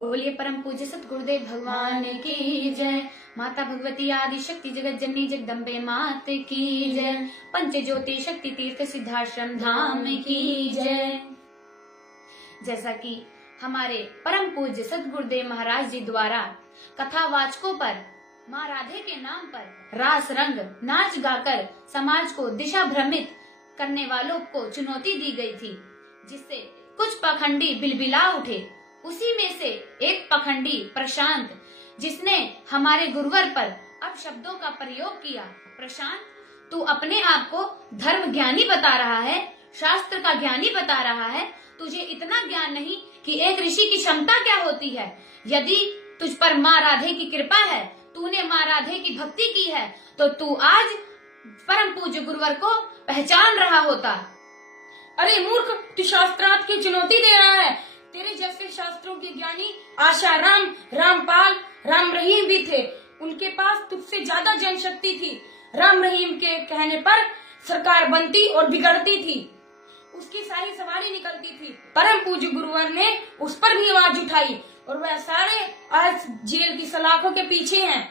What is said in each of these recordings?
बोलिए परम पूज्य सत गुरुदेव भगवान की जय। माता भगवती आदि शक्ति जगत जननी जगदम्बे मात की जय। पंच ज्योति शक्ति तीर्थ सिद्धाश्रम धाम की जय। जैसा कि हमारे परम पूज्य सत गुरुदेव महाराज जी द्वारा कथावाचकों पर माँ राधे के नाम पर रास रंग नाच गाकर समाज को दिशा भ्रमित करने वालों को चुनौती दी गई थी, जिससे कुछ पखंडी बिलबिला उठे। उसी में से एक पखंडी प्रशांत, जिसने हमारे गुरुवर पर अपशब्दों का प्रयोग किया। प्रशांत, तू अपने आप को धर्म ज्ञानी बता रहा है, शास्त्र का ज्ञानी बता रहा है। तुझे इतना ज्ञान नहीं कि एक ऋषि की क्षमता क्या होती है। यदि तुझ पर माँ राधे की कृपा है, तूने माँ राधे की भक्ति की है, तो तू आज परम पूज्य गुरुवर को पहचान रहा होता। अरे मूर्ख, तू शास्त्रार्थ की चुनौती दे रहा है। तेरे जैसे शास्त्रों के ज्ञानी आशाराम, रामपाल, राम रहीम भी थे। उनके पास तुझसे ज्यादा जनशक्ति थी। राम रहीम के कहने पर सरकार बनती और बिगड़ती थी, उसकी सारी सवारी निकलती थी। परम पूज्य गुरुवर ने उस पर भी आवाज उठाई और वह सारे आज जेल की सलाखों के पीछे हैं।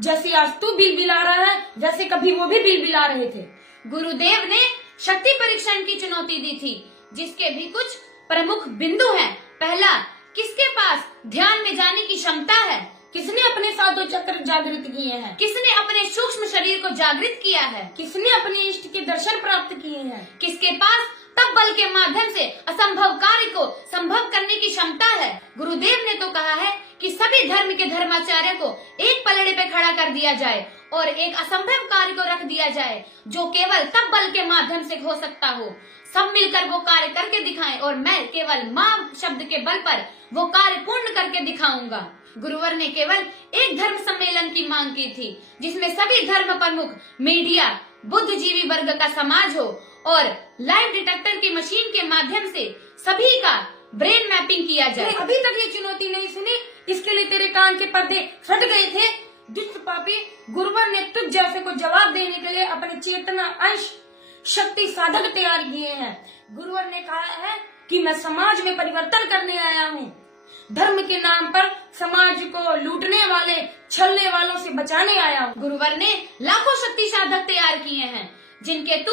जैसे आज तू बिलबिला रहा है, वैसे कभी वो भी बिलबिला रहे थे। गुरुदेव ने शक्ति परीक्षण की चुनौती दी थी, जिसके भी कुछ प्रमुख बिंदु हैं। पहला, किसके पास ध्यान में जाने की क्षमता है? किसने अपने साधो चक्र जागृत किए हैं? किसने अपने सूक्ष्म शरीर को जागृत किया है? किसने अपने इष्ट के दर्शन प्राप्त किए हैं? किसके पास तप बल के माध्यम से असंभव कार्य को संभव करने की क्षमता है? गुरुदेव ने तो कहा है कि सभी धर्म के धर्माचार्य को एक पलड़े पे खड़ा कर दिया जाए और एक असंभव कार्य को रख दिया जाए, जो केवल तप बल के माध्यम से हो सकता हो। सब मिलकर वो कार्य करके दिखाएं और मैं केवल माँ शब्द के बल पर वो कार्य पूर्ण करके दिखाऊंगा। गुरुवर ने केवल एक धर्म सम्मेलन की मांग की थी, जिसमें सभी धर्म प्रमुख, मीडिया, बुद्धिजीवी वर्ग का समाज हो और लाइव डिटेक्टर की मशीन के माध्यम से सभी का ब्रेन मैपिंग किया जाए। अभी तक ये चुनौती नहीं सुनी, इसके लिए तेरे कान के पर्दे फट गए थे। दुष्ट पापी, गुरुवर ने तुझ जैसे को जवाब देने के लिए अपने चेतना अंश शक्ति साधक तैयार किए हैं। गुरुवर ने कहा है कि मैं समाज में परिवर्तन करने आया हूँ। धर्म के नाम पर समाज को लूटने वाले, छलने वालों से बचाने आया हूँ। गुरुवर ने लाखों शक्ति साधक तैयार किए हैं, जिनके तू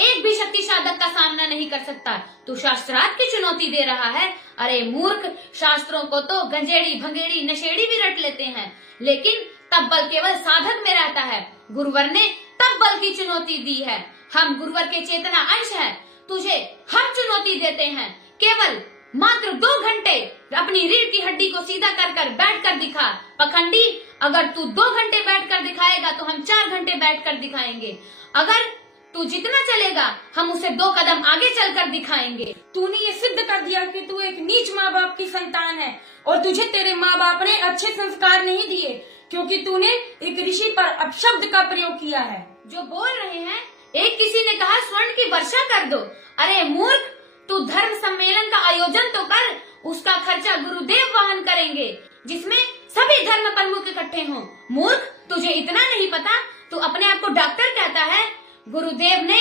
एक भी शक्ति साधक का सामना नहीं कर सकता। तू शास्त्रार्थ की चुनौती दे रहा है। अरे मूर्ख, शास्त्रों को तो गंजेड़ी, भंगेड़ी, नशेड़ी भी रट लेते हैं, लेकिन तप बल केवल साधक में रहता है। गुरुवर ने तप बल की चुनौती दी है। हम गुरुवर के चेतना अंश हैं। तुझे हम चुनौती देते हैं, केवल मात्र 2 घंटे अपनी रीढ़ की हड्डी को सीधा कर कर बैठ कर दिखा। पखंडी, अगर तू 2 घंटे बैठ कर दिखाएगा तो हम 4 घंटे बैठ कर दिखाएंगे। अगर तू जितना चलेगा, हम उसे 2 कदम आगे चलकर दिखाएंगे। तूने ये सिद्ध कर दिया कि तू एक नीच माँ बाप की संतान है और तुझे तेरे माँ बाप ने अच्छे संस्कार नहीं दिए, क्योंकि तूने एक ऋषि पर अपशब्द का प्रयोग किया है। जो बोल रहे हैं, एक किसी ने कहा स्वर्ण की वर्षा कर दो। अरे मूर्ख, तू धर्म सम्मेलन का आयोजन तो कर, उसका खर्चा गुरुदेव वहन करेंगे, जिसमें सभी धर्म प्रमुख इकट्ठे हों। मूर्ख, तुझे इतना नहीं पता, तू अपने आप को डॉक्टर कहता है। गुरुदेव ने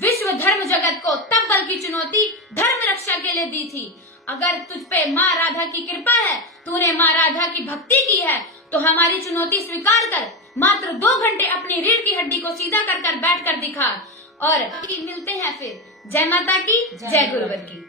विश्व धर्म जगत को तप बल की चुनौती धर्म रक्षा के लिए दी थी। अगर तुझ पे माँ राधा की कृपा है, तूने माँ राधा की भक्ति की है, तो हमारी चुनौती स्वीकार कर। मात्र 2 घंटे अपनी रीढ़ की हड्डी को सीधा कर कर बैठ कर दिखा और मिलते हैं फिर। जय माता की, जय गुरुवर की।